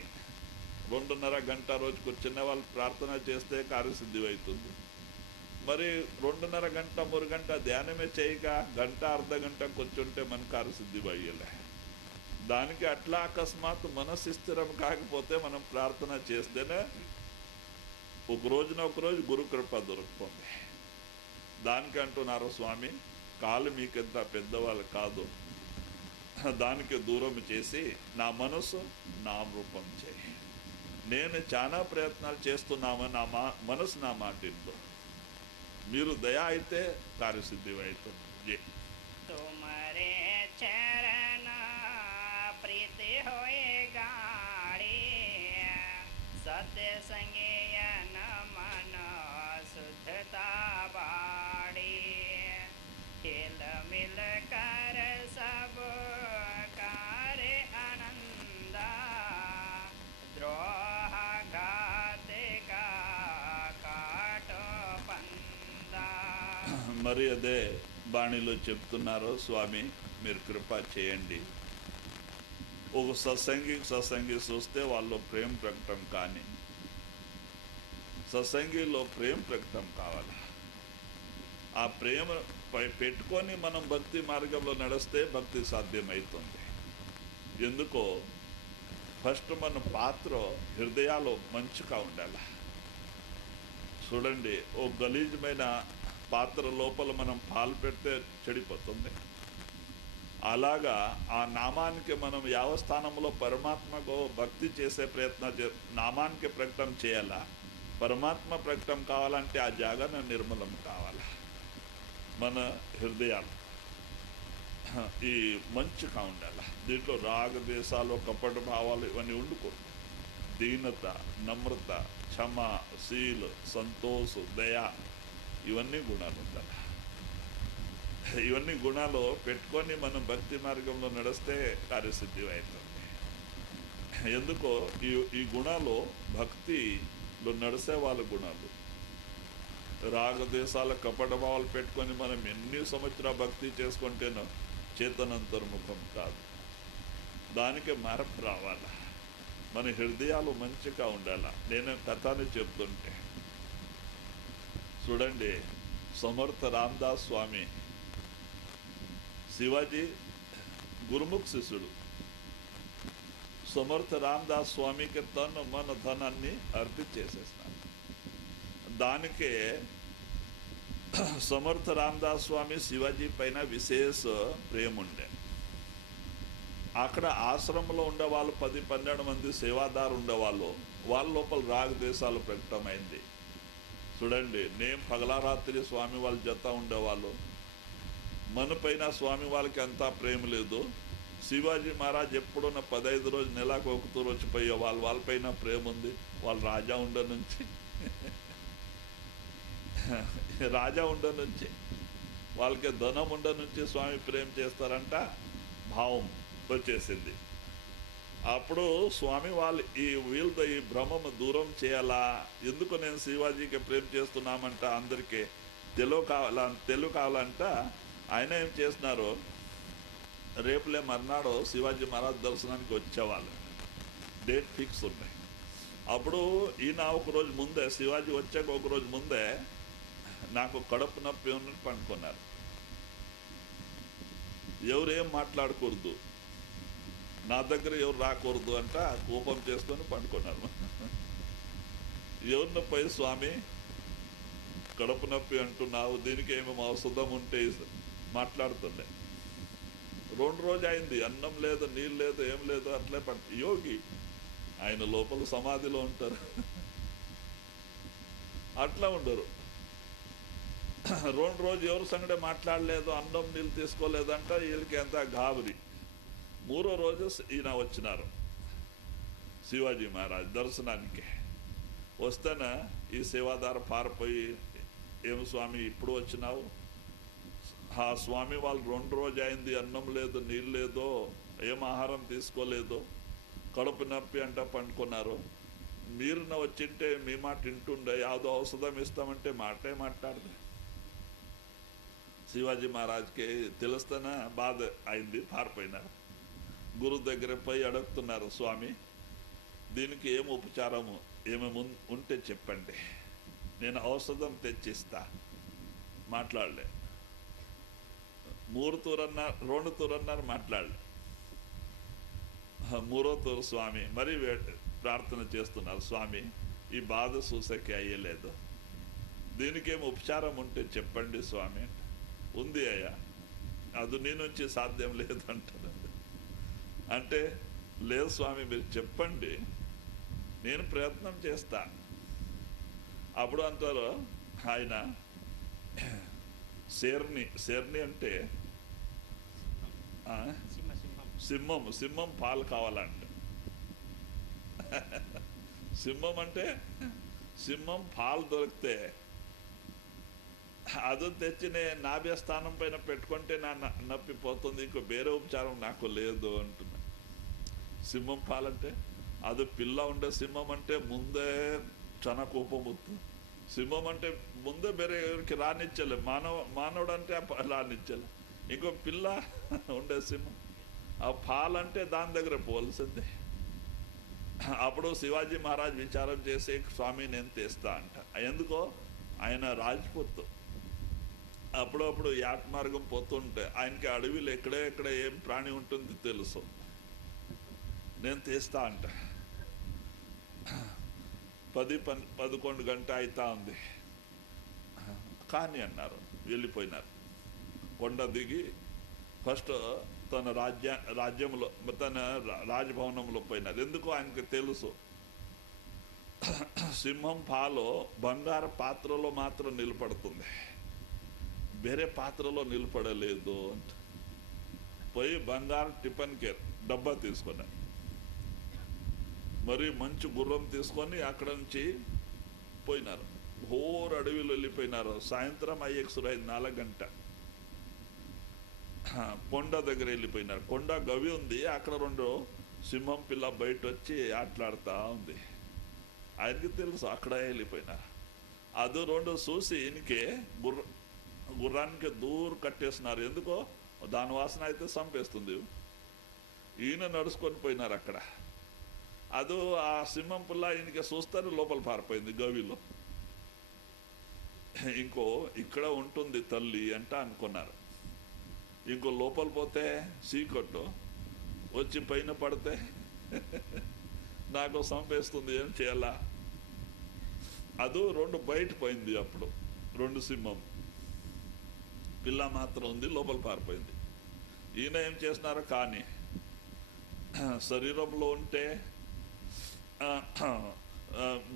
2:30 గంట రోజు కూర్చునే వాళ్ళు ప్రార్థన చేస్తే కార్యసిద్ధి అవుతుంది. మరి 2:30 గంట 3 గంట ధ్యానమే చేయక గంట అర్ధ గంట కూర్చుంటే మన కార్యసిద్ధి అయ్యలే. దానికి అట్లా అకస్మాత్ మనసు స్థిరం కాకపోతే మనం ప్రార్థన చేస్తేనే ఒక రోజు గురు కృప దొరుకుతుంది. దానికి అంటున్నారు స్వామి, కాలు మీకెంత పెద్దవాళ్ళు కాదు, దానికి దూరం చేసి నా మనసు నా రూపం చేయి. నేను చాలా ప్రయత్నాలు చేస్తున్నాము, నా మనసు నా మాటిందో. మీరు దయ అయితే కార్యసిద్ధి అవుతుంది. తుమరే చరణ ప్రీతి హోయే గాడి సత్య సంగేయన మన శుద్ధతా బాడి हिल मिल कर सब कार्य आनंदा द्रोह घात का काटो पंदा. మరి అదే బాణిలో చెప్తున్నారు స్వామి, మీరు కృప చేయండి. ఒక సత్సంగి చూస్తే వాళ్ళు ప్రేమ ప్రకటన కానీ, సత్సంగిలో ప్రేమ ప్రకటన కావాలి. ఆ ప్రేమ పెట్టుకొని మనం భక్తి మార్గంలో నడిస్తే భక్తి సాధ్యమవుతుంది. ఎందుకో ఫస్ట్ మన పాత్ర హృదయాలు మంచిగా ఉండాలి. చూడండి, ఓ గలీజమైన పాత్ర లోపల మనం పాలు పెడితే చెడిపోతుంది. అలాగా ఆ నామానికి మనం ಯಾವ స్థానంలో పరమాత్మకు భక్తి చేసే నామానికి ప్రకటన చేయాలా. పరమాత్మ ప్రకటన కావాలంటే ఆ జాగాను నిర్మలం కావాలా. మన హృదయాలు ఈ మంచిగా ఉండాలి. దీంట్లో రాగదేశాలు, కపట భావాలు ఇవన్నీ ఉండకూడదు. దీనత, నమ్రత, క్షమ, శీల, సంతోష, దయ ఇవన్నీ గుణాలు ఉండాలి. ఇవన్నీ గుణాలు పెట్టుకొని మనం భక్తి మార్గంలో నడిస్తే కార్యసిద్ధి అవుతుంది. ఎందుకో ఈ గుణాలు భక్తిలో నడిసే వాళ్ళ గుణాలు. రాగదేశాల కపట భావాలు పెట్టుకొని మనం ఎన్ని సంవత్సరాలు భక్తి చేసుకుంటేనో చేతనంతర్ముఖం కాదు. దానికి మార్పు రావాలా. మన హృదయాలు మంచిగా ఉండాలా. నేను కథని చెప్తుంటే చూడండి, సమర్థ రామదాస్ స్వామి శివాజీ గురుముఖ్ శిష్యుడు. సమర్థ రామదాస్ స్వామికి తను మన ధనాన్ని అర్పిత చేసేసినారు. దానికే సమర్థ రామదాస్ స్వామి శివాజీ పైన విశేష ప్రేమ ఉండే. అక్కడ ఆశ్రమంలో ఉండేవాళ్ళు 10-12 మంది సేవాదారు ఉండేవాళ్ళు. వాళ్ళ లోపల రాగదేశాలు ప్రకటమైంది. చూడండి, నేను పగలారాత్రి స్వామి వాళ్ళ జత ఉండేవాళ్ళు. మన పైన స్వామి వాళ్ళకి అంతా ప్రేమ లేదు. శివాజీ మహారాజ్ ఎప్పుడున్న 15 రోజు నెలకు ఒకతూరు వచ్చిపోయే వాళ్ళపైన ప్రేమ ఉంది. వాళ్ళు రాజా ఉండ నుంచి వాళ్ళకి ధనం ఉండ నుంచి స్వామి ప్రేమ చేస్తారంట భావం వచ్చేసింది. అప్పుడు స్వామి వాళ్ళు వీళ్ళతో ఈ భ్రమము దూరం చేయాలా. ఎందుకు నేను శివాజీకి ప్రేమ చేస్తున్నామంట అందరికీ తెలుగు కావాలంట. ఆయన ఏం చేస్తున్నారు, రేపులే మర్నాడు శివాజీ మహారాజ్ దర్శనానికి వచ్చేవాళ్ళు. డేట్ ఫిక్స్ ఉన్నాయి. అప్పుడు ఈయన ఒకరోజు ముందే, శివాజీ వచ్చాక ఒకరోజు ముందే నాకు కడుపు నొప్పి ఉన్నట్టు పండుకున్నారు. ఎవరేం మాట్లాడకూడదు, నా దగ్గర ఎవరు రాకూడదు అంట కోపం చేసుకొని పండుకున్నారు. ఎవరిని పోయి స్వామి కడుపు నొప్పి అంటున్నావు, దీనికి ఏమేమి ఔషధం ఉంటే మాట్లాడుతుండే. 2 రోజు అయింది, అన్నం లేదు, నీళ్ళు లేదు, ఏం లేదు, అట్లే యోగి ఆయన లోపల సమాధిలో ఉంటారు. అట్లా ఉండరు. 2 రోజు ఎవరి సంగడే మాట్లాడలేదు, అన్నం నీళ్ళు తీసుకోలేదంట. వీళ్ళకి ఎంత గాబరి. 3వ రోజు ఈయన వచ్చినారు శివాజీ మహారాజ్ దర్శనానికి. వస్తేనే ఈ సేవాదారు పారిపోయి, ఏం స్వామి ఇప్పుడు వచ్చినావు? ఆ స్వామి వాళ్ళు 2 రోజు అయింది, అన్నం లేదు, నీళ్ళు లేదో, ఏం ఆహారం తీసుకోలేదు, కడుపు నొప్పి అంట పండుకున్నారు. మీరున వచ్చింటే మీ మాట వింటుండే, యాదో ఔషధం ఇస్తామంటే మాటే మాట్లాడదు. శివాజీ మహారాజ్కి తెలుస్తేనే బాధ అయింది, పారిపోయినారు. గురువు దగ్గర పోయి అడుగుతున్నారు, స్వామి దీనికి ఏం ఉపచారము ఏమేమి ఉంటే చెప్పండి, నేను ఔషధం తెచ్చిస్తా. మాట్లాడలే. 3 తూరన్నారు, 2 తూరన్నారు, మాట్లాడలే. 3వ తూరు స్వామి మరి ప్రార్థన చేస్తున్నారు, స్వామి ఈ బాధ చూసకి అయ్యలేదు, దీనికేం ఉపచారం ఉంటే చెప్పండి స్వామి. ఉంది అయ్యా, అది నీ నుంచి సాధ్యం లేదంటారు. అంటే లేదు స్వామి మీరు చెప్పండి, నేను ప్రయత్నం చేస్తా. అప్పుడు అంటారు ఆయన, శేర్ని అంటే సింహం పాలు కావాలంట. సింహం అంటే సింహం పాలు దొరికితే అది తెచ్చి నాభ్య స్థానం పైన పెట్టుకుంటే నా నప్పిపోతుంది, ఇంకో వేరే ఉపచారం నాకు లేదు అంటున్నా. సింహం పాలంటే అది పిల్ల ఉండే సింహం అంటే ముందే చాలా కోపం వస్తుంది. సింహం అంటే ముందే వేరే ఎవరికి రానిచ్చలే, మానవుడు అంటే రానిచ్చలే, ఇంకో పిల్ల ఉండే సింహం ఆ పాలంటే దాని దగ్గర పోల్సిందే. అప్పుడు శివాజీ మహారాజ్ విచారం చేసి, స్వామి నేను తెస్తా అంట. ఎందుకో ఆయన రాజ్పుత్, అప్పుడప్పుడు యాట్ మార్గం పోతుంటే ఆయనకి అడవిలో ఎక్కడ ఏం ప్రాణి ఉంటుంది తెలుసు, నేను తెస్తా అంట. 10-11 గంట అవుతా ఉంది కానీ అన్నారు, వెళ్ళిపోయినారు. కొండ దిగి ఫస్ట్ తన రాజ్యంలో తన రాజభవనంలో పోయినారు. ఎందుకు ఆయనకి తెలుసు, సింహం పాలు బంగారు పాత్రలో మాత్రం నిలబడుతుంది, వేరే పాత్రలో నిలబడలేదు అంట. పోయి బంగారు టిఫిన్ కేర్ డబ్బా తీసుకున్నారు, మరి మంచి గుర్రం తీసుకొని అక్కడ నుంచి పోయినారు. హోర్ అడవిలో వెళ్ళిపోయినారు. సాయంత్రం అయ్యేకి 4 గంట కొండ దగ్గర వెళ్ళిపోయినారు. కొండ గవి ఉంది, అక్కడ 2 సింహం పిల్ల బయట వచ్చి ఆటలాడుతూ ఉంది. ఆయనకి తెలుసు అక్కడ వెళ్ళిపోయినారు. అది 2 చూసి ఈయనకి గుర్రానికి దూరం కట్టేస్తున్నారు. ఎందుకో దాని వాసన అయితే చంపేస్తుంది. ఈయన నడుచుకొని పోయినారు. అక్కడ అది ఆ సింహం పిల్ల ఈయనకి చూస్తారు, లోపల పారిపోయింది గవిలో. ఇంకో ఇక్కడ ఉంటుంది తల్లి అంట అనుకున్నారు. ఇంకో లోపల పోతే చీకట్టు వచ్చి పైన పడితే నాకు చంపేస్తుంది, ఏం చేయాలా. అది 2 బయట పోయింది. అప్పుడు 2 సింహం పిల్ల మాత్రం ఉంది, లోపల పారిపోయింది. ఈయన ఏం చేస్తున్నారు, కానీ శరీరంలో ఉంటే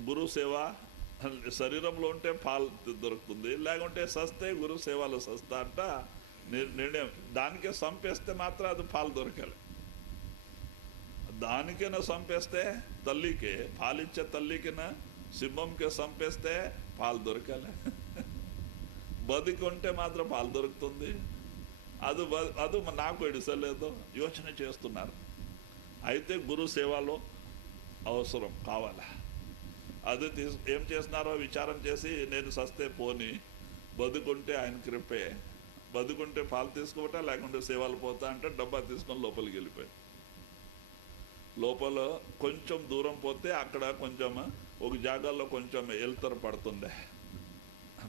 గురు సేవ, శరీరంలో ఉంటే పాలు దొరుకుతుంది, లేకుంటే సస్తే గురు సేవలో సస్తా అంట నిర్ణయం. దానికే చంపేస్తే మాత్రం అది పాలు దొరకాలి. దానికైనా చంపేస్తే తల్లికి, పాలిచ్చే తల్లికినా సింహంకి చంపేస్తే పాలు దొరకాలి. బతికుంటే మాత్రం పాలు దొరుకుతుంది. అది నాకు ఎడిసలేదు, యోచన చేస్తున్నారు. అయితే గురు సేవలో అవసరం కావాలా. అది ఏం చేస్తున్నారో విచారం చేసి, నేను సస్తే పోని, బతుకుంటే ఆయన కృపే, బతుకుంటే పాలు తీసుకోవటా, లేకుంటే సేవలు పోతా అంటే డబ్బా తీసుకొని లోపలికి వెళ్ళిపోయి, లోపల కొంచెం దూరం పోతే అక్కడ కొంచెం ఒక జాగాల్లో కొంచెం ఎల్తర్ పడుతుండే,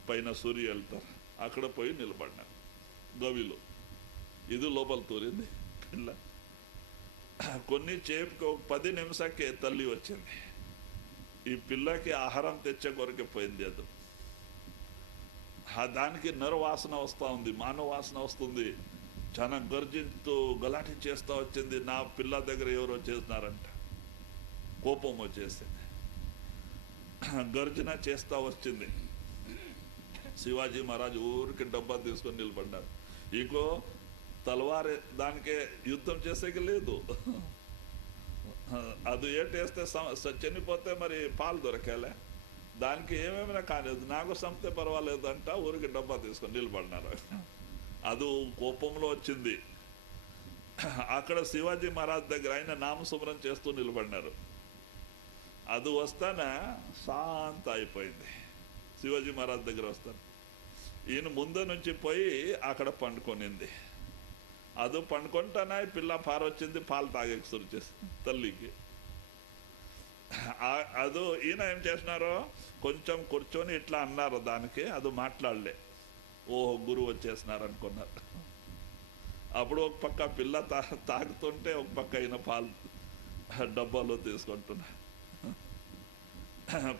పైన సూర్య వెళ్తారు, అక్కడ పోయి నిలబడినారు గవిలో. ఇది లోపల తూరింది పిల్ల. కొన్ని చేపుకి 10 నిమిషాలకే తల్లి వచ్చింది. ఈ పిల్లకి ఆహారం తెచ్చే కొరకే పోయింది. అది దానికి నరవాసన వస్తూ ఉంది, మానవ వాసన వస్తుంది. చాలా గర్జింతూ గలాటి చేస్తూ వచ్చింది. నా పిల్ల దగ్గర ఎవరో చేస్తున్నారంట, కోపం వచ్చేసింది, గర్జన చేస్తూ వచ్చింది. శివాజీ మహారాజ్ ఊరికి డబ్బా తీసుకొని నిలబడ్డారు. ఇంకో తలవారే దానికే యుద్ధం చేసేకి లేదు. అది ఏటేస్తే చనిపోతే మరి పాలు దొరకాలే, దానికి ఏమేమైనా కాలేదు, నాకు చంపితే పర్వాలేదు అంట ఊరికి డబ్బా తీసుకొని నిలబడినారు. అది కోపంలో వచ్చింది. అక్కడ శివాజీ మహారాజ్ దగ్గర ఆయన నామస్మరణ చేస్తూ నిలబడినారు. అది వస్తానా శాంత అయిపోయింది. శివాజీ మహారాజ్ దగ్గర వస్తాను, ఈయన ముందు నుంచి పోయి అక్కడ పండుకొనింది. అది పండుకుంటానే పిల్ల పారొచ్చింది, పాలు తాగేకి సురు చేసింది తల్లికి. అది ఈయన ఏం చేసినారో కొంచెం కూర్చొని ఇట్లా అన్నారు, దానికి అది మాట్లాడలే. ఓహో గురువు వచ్చేసినారు అనుకున్నారు. అప్పుడు ఒక పక్క పిల్ల తాగుతుంటే ఒక పక్క ఈయన పాలు డబ్బాలో తీసుకుంటున్నా.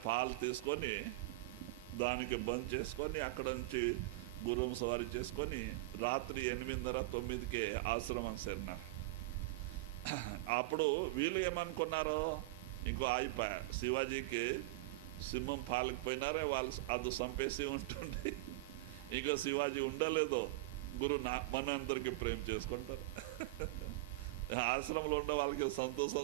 పాలు తీసుకొని దానికి బంద్ చేసుకొని అక్కడ నుంచి గురువు సవారీ చేసుకొని రాత్రి 8:30-9కే ఆశ్రమం చేరినారు. అప్పుడు వీళ్ళు ఏమనుకున్నారు, ఇంకో అయిపోయా, శివాజీకి సింహం పాలకపోయినారే, వాళ్ళు అది చంపేసి ఉంటుంది, ఇంకా శివాజీ ఉండలేదో, గురు మన అందరికి ప్రేమ చేసుకుంటారు. ఆశ్రమంలో ఉండే వాళ్ళకి సంతోషం